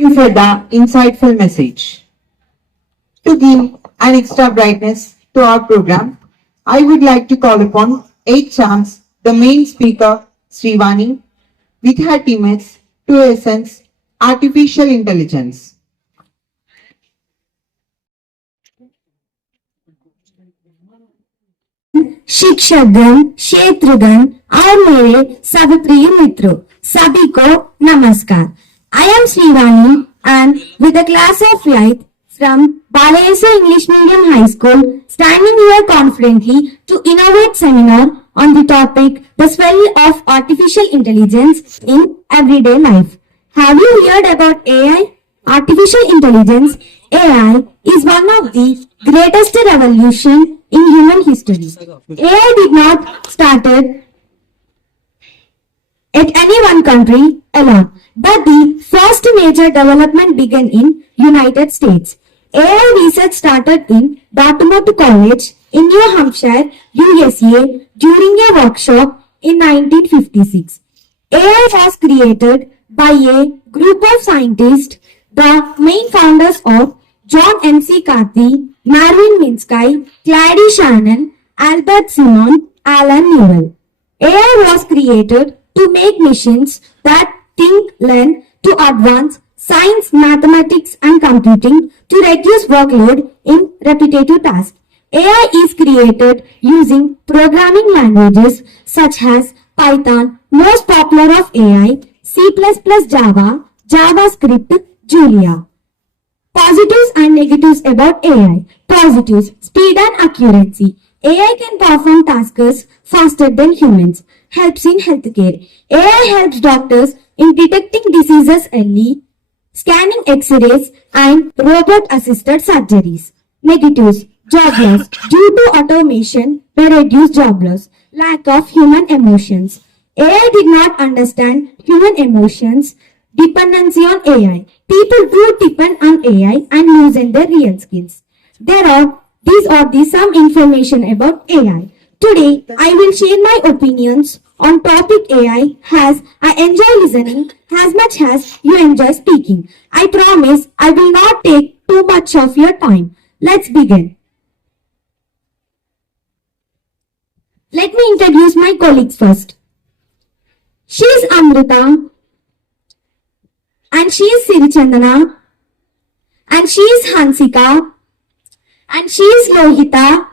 you for the insightful message. To give an extra brightness to our program, I would like to call upon 8 chance the main speaker, Srivani, with her teammates to essence artificial intelligence. शिक्षकगण, क्षेत्रगण और मेरे सभी प्रिय मित्रों, सभी को नमस्कार. I am Srivani and with the class of 8th from Balayasa English Medium High School, standing here confidently to innovate seminar on the topic the spell of artificial intelligence in everyday life. Have you heard about AI? Artificial intelligence, AI, is one of the greatest revolution in human history. AI did not started at any one country alone, but the first major development began in United States. AI research started in Dartmouth College in New Hampshire, USA during a workshop in 1956. AI was created by a group of scientists, the main founders of John M.C. Carthy, Marvin Minsky, Clady Shannon, Albert Simon, Alan Newell. AI was created to make machines that think, learn, to advance science, mathematics, and computing to reduce workload in repetitive tasks. AI is created using programming languages such as Python, most popular of AI, C++, Java, JavaScript, Julia. Positives and negatives about AI. Positives, speed and accuracy. AI can perform tasks faster than humans. Helps in healthcare. AI helps doctors in detecting diseases early, scanning X-rays and robot-assisted surgeries. Negatives, job loss. Due to automation, may reduce job loss. Lack of human emotions. AI did not understand human emotions. Dependency on AI. People do depend on AI and loosen their real skills. These are the some information about AI. Today, I will share my opinions on topic AI as I enjoy listening as much as you enjoy speaking. I promise I will not take too much of your time. Let's begin. Let me introduce my colleagues first. She is Amrita and she is Sirichandana and she is Hansika and she is Lohita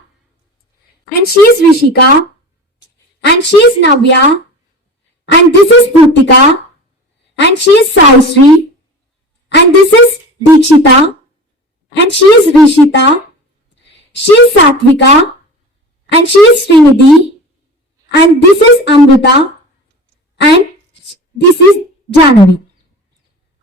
and she is Rishika and she is Navya and this is Bhutika and she is Saisri and this is Dikshita and she is Rishita, she is Satvika and she is Srinidhi and this is Amrita and this is Janavi.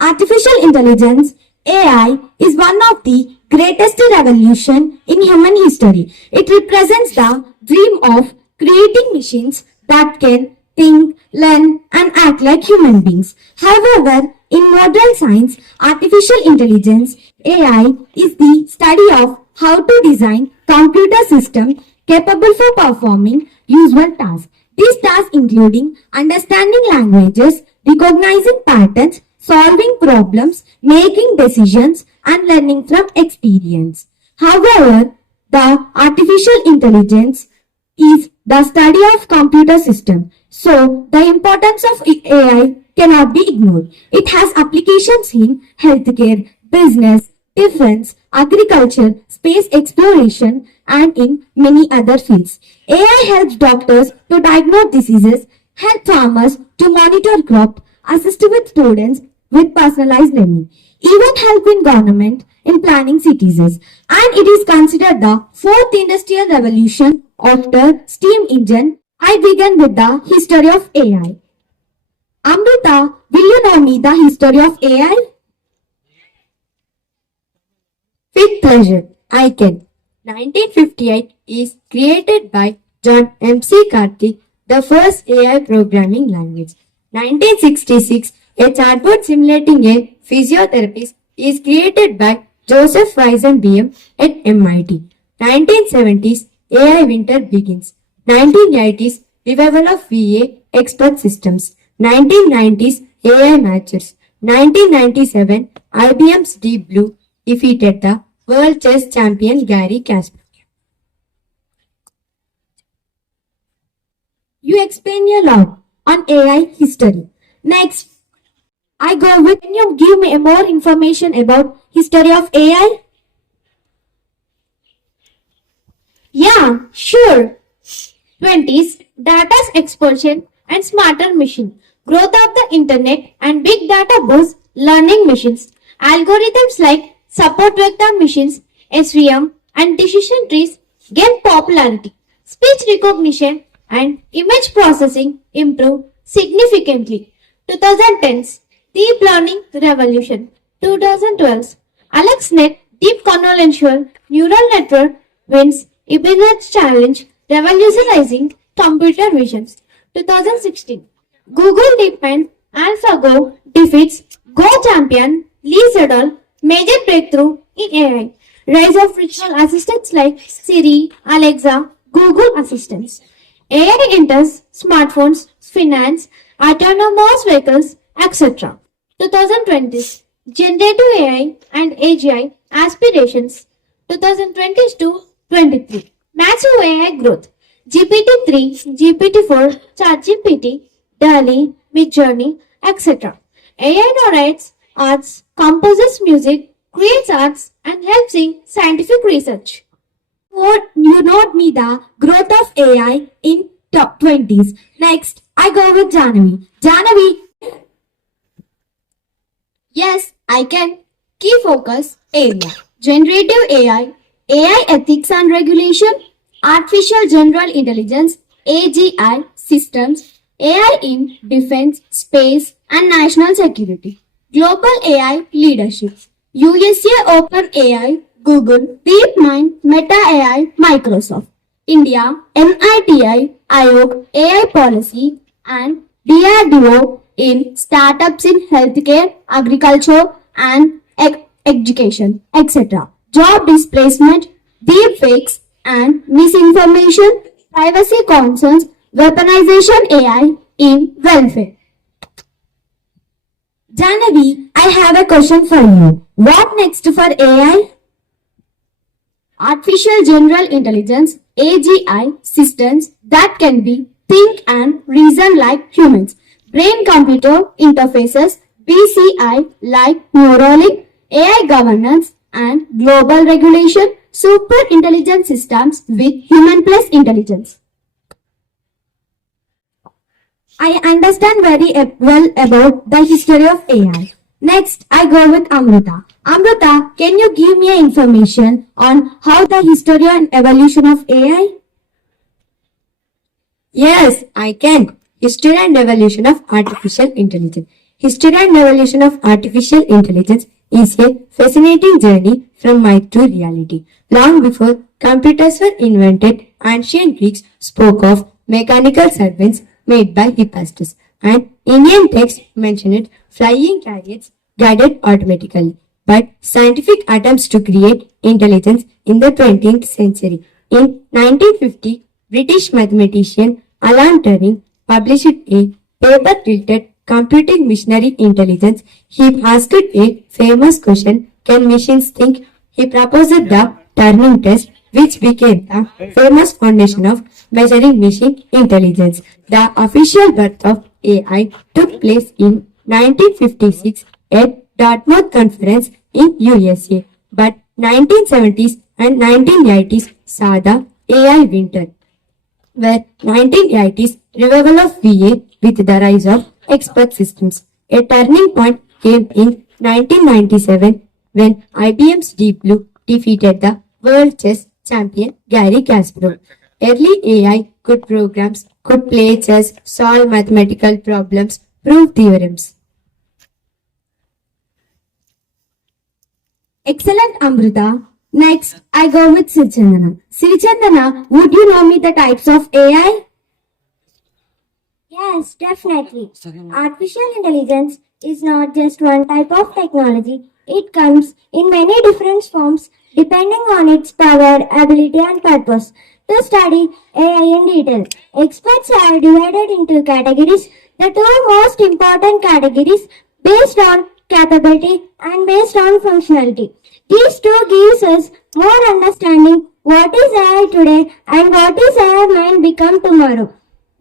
Artificial intelligence, AI, is one of the greatest revolution in human history. It represents the dream of creating machines that can think, learn and act like human beings. However, in modern science, artificial intelligence, AI, is the study of how to design computer systems capable for performing usual tasks. These tasks including understanding languages, recognizing patterns, solving problems, making decisions, and learning from experience. However, the artificial intelligence is the study of computer system. So, the importance of AI cannot be ignored. It has applications in healthcare, business, defense, agriculture, space exploration, and in many other fields. AI helps doctors to diagnose diseases, help farmers to monitor crops, assist with students with personalized learning, even help in government in planning cities. And it is considered the fourth industrial revolution after steam engine. I begin with the history of AI. Amrita, will you know me the history of AI? With pleasure, I can. 1958 is created by John M.C. Carthy, the first AI programming language. 1966, a chatbot simulating a physiotherapist is created by Joseph Weizenbaum at MIT. 1970s, AI winter begins. 1980s, revival of VA expert systems. 1990s, AI matchers. 1997, IBM's Deep Blue defeated the world chess champion Gary Kasparov. You explain a lot on AI history. Next, I go with, can you give me more information about history of AI? Yeah, sure. 20s, data's explosion and smarter machine, growth of the internet and big data boosts learning machines, algorithms like support vector machines, SVM and decision trees gain popularity, speech recognition and image processing improve significantly. 2010s, deep learning revolution. 2012s, AlexNet deep convolutional neural network wins Ibernet's challenge revolutionizing computer vision. 2016, Google DeepMind AlphaGo defeats Go champion Lee Sedol, major breakthrough in AI. Rise of virtual assistants like Siri, Alexa, Google Assistants. AI enters smartphones, finance, autonomous vehicles, etc. 2020s, generative AI and AGI aspirations. 2022-23, massive AI growth. GPT-3, GPT-4, ChatGPT, DALL-E, Midjourney, etc. AI narrates, arts, composes music, creates arts, and helps in scientific research. You note me the growth of AI in top 20s. Next, I go with Janavi. Janavi. Yes, I can. Key focus area. Generative AI, AI ethics and regulation, artificial general intelligence, AGI systems, AI in defense, space and national security. Global AI leadership. USA Open AI, Google, DeepMind, Meta AI, Microsoft. India, MITI, Ayog, AI policy and DRDO in startups in healthcare, agriculture and education, etc. Job displacement, deepfakes and misinformation, privacy concerns, weaponization AI in welfare. Janavi, I have a question for you. What next for AI? Artificial general intelligence, AGI systems that can be think and reason like humans. Brain computer interfaces, BCI like Neuralink, AI governance and global regulation, super intelligent systems with human plus intelligence. I understand very well about the history of AI. Next, I go with Amrita. Amrita, can you give me information on how the history and evolution of AI? Yes, I can. History and evolution of artificial intelligence. History and evolution of artificial intelligence is a fascinating journey from myth to reality. Long before computers were invented, ancient Greeks spoke of mechanical servants made by Hephaestus, and Indian texts mentioned flying chariots guided automatically. But scientific attempts to create intelligence in the 20th century. In 1950, British mathematician Alan Turing published a paper titled Computing Machinery Intelligence. He asked a famous question, can machines think? He proposed the Turing test, which became the famous foundation of measuring machine intelligence. The official birth of AI took place in 1956 at Dartmouth Conference in USA, but 1970s and 1980s saw the AI winter, where 1980s revival of VA with the rise of expert systems. A turning point came in 1997 when IBM's Deep Blue defeated the world chess champion Gary Kasparov. Early AI could programs, could play chess, solve mathematical problems, prove theorems. Excellent, Amrita. Next, I go with Sirichandana. Sirichandana, would you know me the types of AI? Yes, definitely. Artificial intelligence is not just one type of technology. It comes in many different forms depending on its power, ability and purpose. To study AI in detail, experts have divided into categories. The two most important categories based on capability and based on functionality. These two gives us more understanding what is AI today and what is AI might become tomorrow.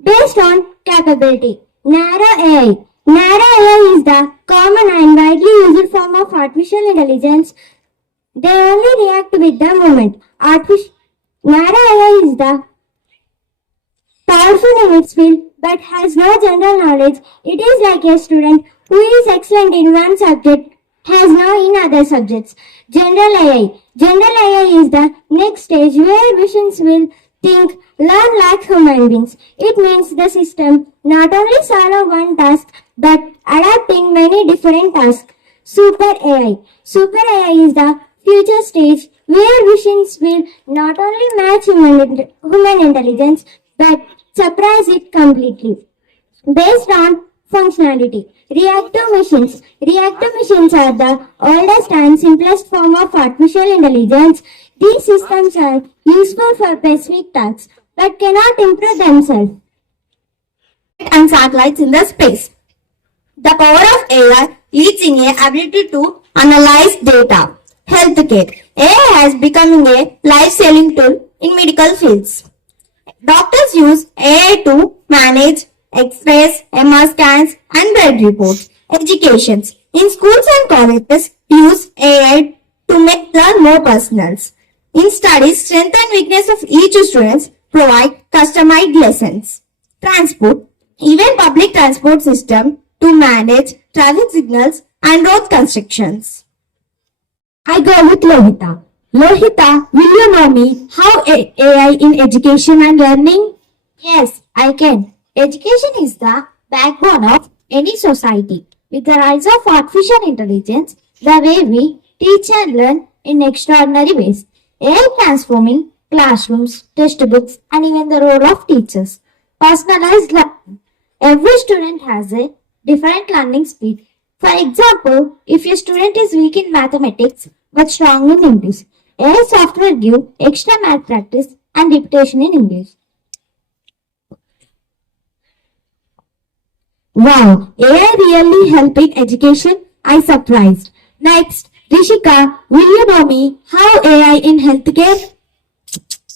Based on capability, narrow AI. Narrow AI is the common and widely used form of artificial intelligence. They only react with the moment. Narrow AI is the powerful in its field but has no general knowledge. It is like a student who is excellent in one subject has no in other subjects. General AI. General AI is the next stage where machines will think, learn like human beings. It means the system not only solve one task but adapting many different tasks. Super AI. Super AI is the future stage where machines will not only match human intelligence but surprise it completely. Based on functionality, reactive machines. Reactive machines are the oldest and simplest form of artificial intelligence. These systems are useful for specific tasks but cannot improve themselves. And satellites in the space. The power of AI lies in a ability to analyze data. Healthcare. AI has become a life-saving tool in medical fields. Doctors use AI to manage X-rays, MR scans, and blood reports. Educations. In schools and colleges, use AI to make learn more personal. In studies, strength and weakness of each student provide customized lessons. Transport. Even public transport system to manage traffic signals and road constructions. I go with Lohita. Lohita, will you know me how AI in education and learning? Yes, I can. Education is the backbone of any society. With the rise of artificial intelligence, the way we teach and learn in extraordinary ways. AI transforming classrooms, textbooks, and even the role of teachers. Personalized learning. Every student has a different learning speed. For example, if a student is weak in mathematics but strong in English, AI software give extra math practice and repetition in English. Wow, AI really help in education? I surprised. Next, Rishika, will you know me how AI in healthcare?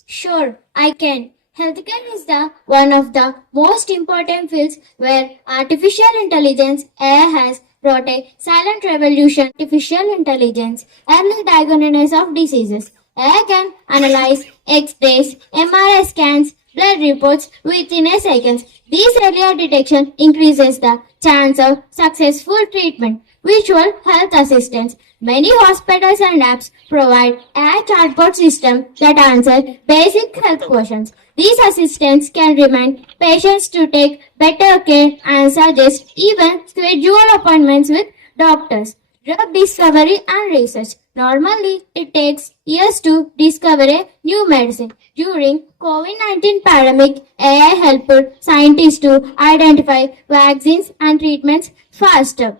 Sure, I can. Healthcare is the one of the most important fields where artificial intelligence AI has brought a silent revolution. Artificial intelligence, early diagnosis of diseases. AI can analyze X-rays, MRI scans, blood reports within a second. This earlier detection increases the chance of successful treatment. Visual health assistance. Many hospitals and apps provide AI chatbot systems that answer basic health questions. These assistants can remind patients to take better care and suggest even schedule appointments with doctors. Drug discovery and research. Normally, it takes years to discover a new medicine. During COVID-19 pandemic, AI helped scientists to identify vaccines and treatments faster.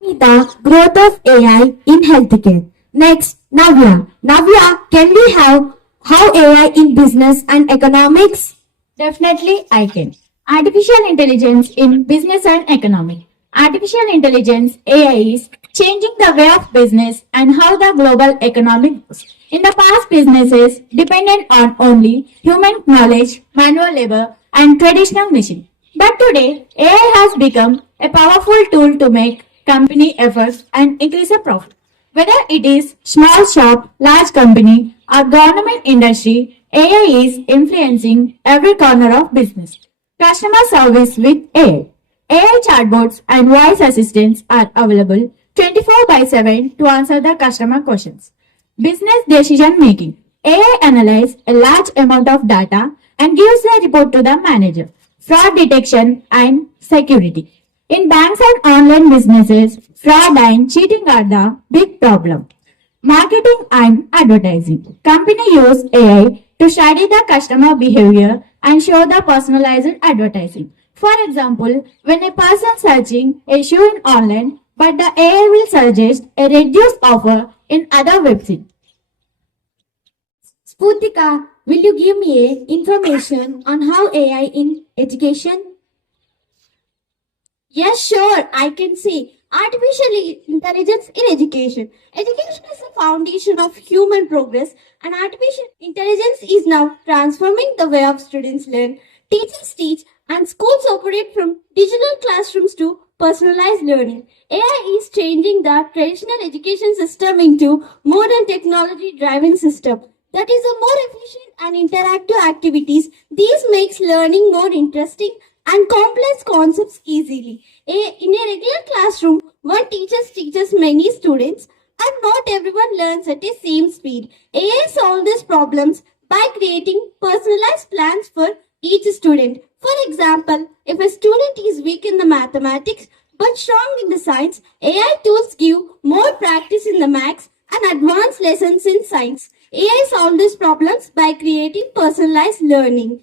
The growth of AI in healthcare. Next, Navya. Navya, can we have how AI in business and economics? Definitely, I can. Artificial intelligence in business and economy. Artificial intelligence, AI, is changing the way of business and how the global economy goes. In the past, businesses depended on only human knowledge, manual labor, and traditional machine. But today, AI has become a powerful tool to make company efforts and increase the profit. Whether it is small shop, large company, or government industry, AI is influencing every corner of business. Customer service with AI. AI chatbots and voice assistants are available 24 by 7 to answer the customer questions. Business decision making. AI analyzes a large amount of data and gives a report to the manager. Fraud detection and security. In banks and online businesses, fraud and cheating are the big problem. Marketing and advertising. Company use AI to study the customer behavior and show the personalized advertising. For example, when a person searching a shoe in online, but the AI will suggest a reduced offer in other website. Sputika, will you give me information on how AI in education? Yes, sure. I can see Artificial intelligence in education. Education is the foundation of human progress, and artificial intelligence is now transforming the way of students learn. Teachers teach, and schools operate from digital classrooms to personalized learning. AI is changing the traditional education system into modern technology driven system that is a more efficient and interactive activities. These makes learning more interesting and complex concepts easily. In a regular classroom, one teacher teaches many students and not everyone learns at the same speed. AI solves these problems by creating personalized plans for each student. For example, if a student is weak in the mathematics but strong in the science, AI tools give more practice in the maths and advanced lessons in science. AI solves these problems by creating personalized learning.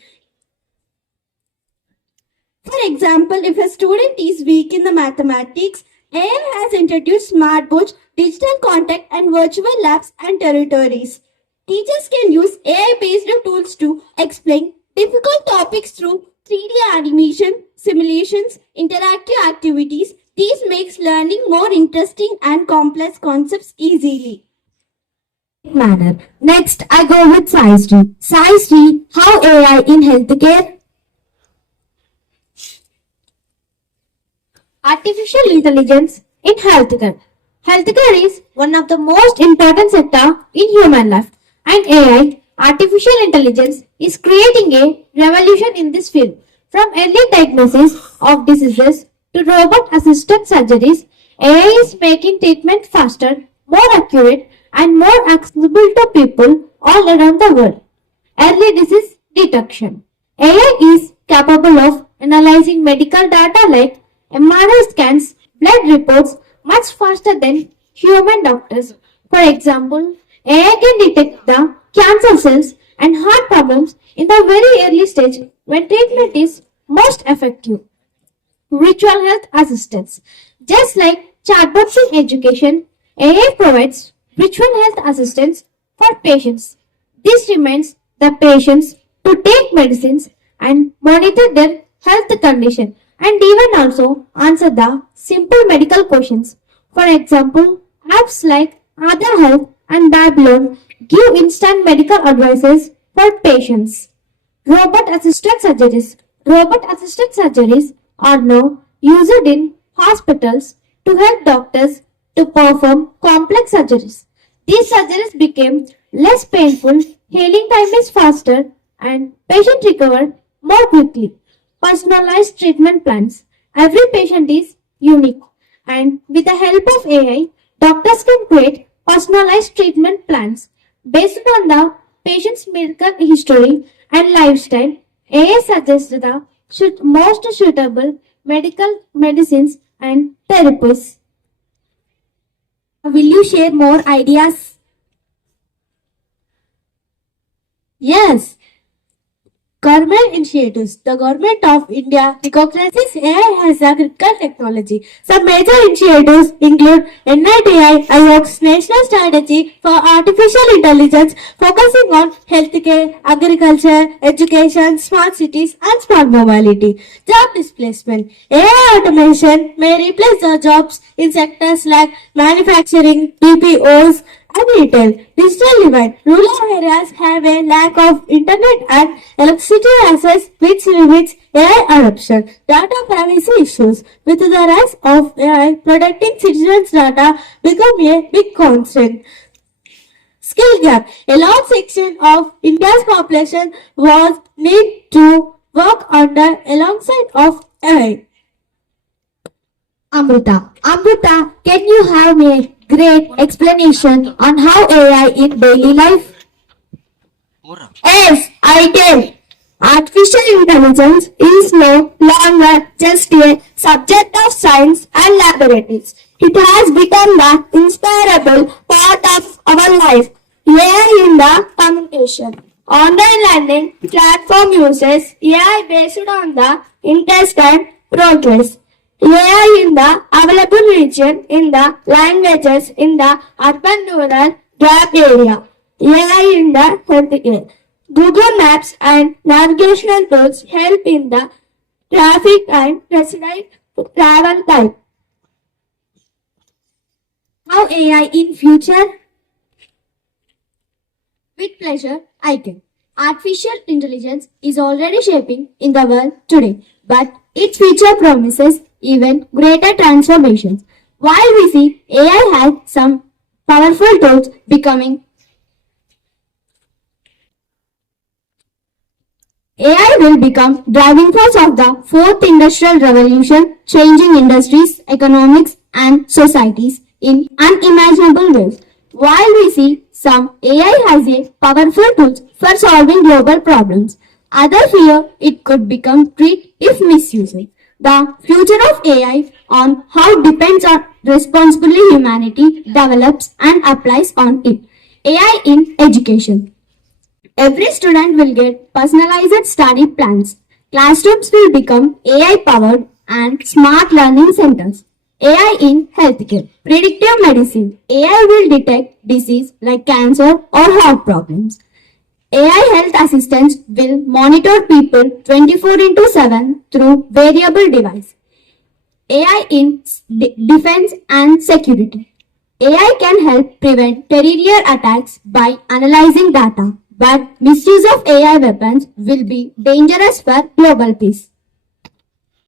For example, if a student is weak in the mathematics, AI has introduced smart boards, digital contact, and virtual labs and territories. Teachers can use AI-based tools to explain difficult topics through 3D animation, simulations, interactive activities. This makes learning more interesting and complex concepts easily. Manner. Next, I go with Sai-Sri. Sai-Sri, how AI in healthcare? Artificial intelligence in healthcare. Healthcare is one of the most important sector in human life, and AI, artificial intelligence, is creating a revolution in this field. From early diagnosis of diseases to robot-assisted surgeries, AI is making treatment faster, more accurate, and more accessible to people all around the world. Early disease detection. AI is capable of analyzing medical data like MRI scans, blood reports much faster than human doctors. For example, AI can detect the cancer cells and heart problems in the very early stage when treatment is most effective. Virtual health assistance. Just like chatbots in education, AI provides virtual health assistance for patients. This reminds the patients to take medicines and monitor their health condition and even also answer the simple medical questions. For example, apps like Aadhaar Health and Babylon give instant medical advices for patients. Robot assisted surgeries. Robot assisted surgeries are now used in hospitals to help doctors to perform complex surgeries. These surgeries became less painful, healing time is faster, and patient recover more quickly. Personalized treatment plans. Every patient is unique, and with the help of AI, doctors can create personalized treatment plans based on the patient's medical history and lifestyle. AI suggests the most suitable medical medicines and therapies. Will you share more ideas? Yes. Government initiatives. The Government of India recognizes AI as agricultural technology. Some major initiatives include NITI Aayog's National Strategy for Artificial Intelligence focusing on healthcare, agriculture, education, smart cities and smart mobility. Job displacement. AI automation may replace the jobs in sectors like manufacturing, BPOs, and retail. Digital divide. Rural areas have a lack of internet and electricity access which limits AI adoption. Data privacy issues. With the rise of AI, protecting citizens' data become a big concern. Skill gap. A large section of India's population was need to work under alongside of AI. Amrita, can you have a great explanation on how AI in daily life? Yes, I can. Artificial intelligence is no longer just a subject of science and laboratories. It has become the inseparable part of our life. AI in the communication. Online learning platform uses AI based on the interest and progress. AI in the available region in the languages in the urban rural gap area. AI in the healthcare. Google Maps and navigational tools help in the traffic and resident travel time. How AI in future? With pleasure, I can. Artificial intelligence is already shaping in the world today, but its future promises even greater transformations. While we see AI has some powerful tools becoming AI will become driving force of the fourth industrial revolution, changing industries, economics, and societies in unimaginable ways. While we see some AI has a powerful tools for solving global problems, others fear it could become trick if misused. The future of AI on how depends on responsibly humanity develops and applies on it. AI in education. Every student will get personalized study plans. Classrooms will become AI powered and smart learning centers. AI in healthcare. Predictive medicine. AI will detect disease like cancer or heart problems. AI health assistants will monitor people 24 into 7 through variable device. AI in defense and security. AI can help prevent terror attacks by analyzing data, but misuse of AI weapons will be dangerous for global peace.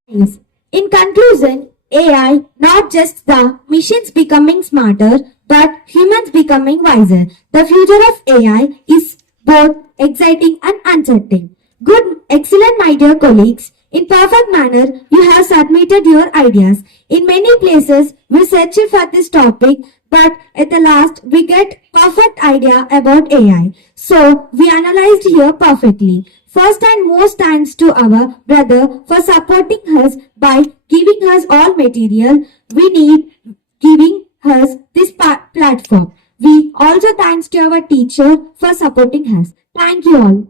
In conclusion, AI, not just the machines becoming smarter, but humans becoming wiser. The future of AI is both exciting and uncertain. Good, excellent, my dear colleagues. In perfect manner, you have submitted your ideas. In many places, we search for this topic, but at the last, we get perfect idea about AI. So, we analyzed here perfectly. First and most thanks to our brother for supporting us by giving us all material we need, giving us this platform. We also thanks to our teacher for supporting us. Thank you all.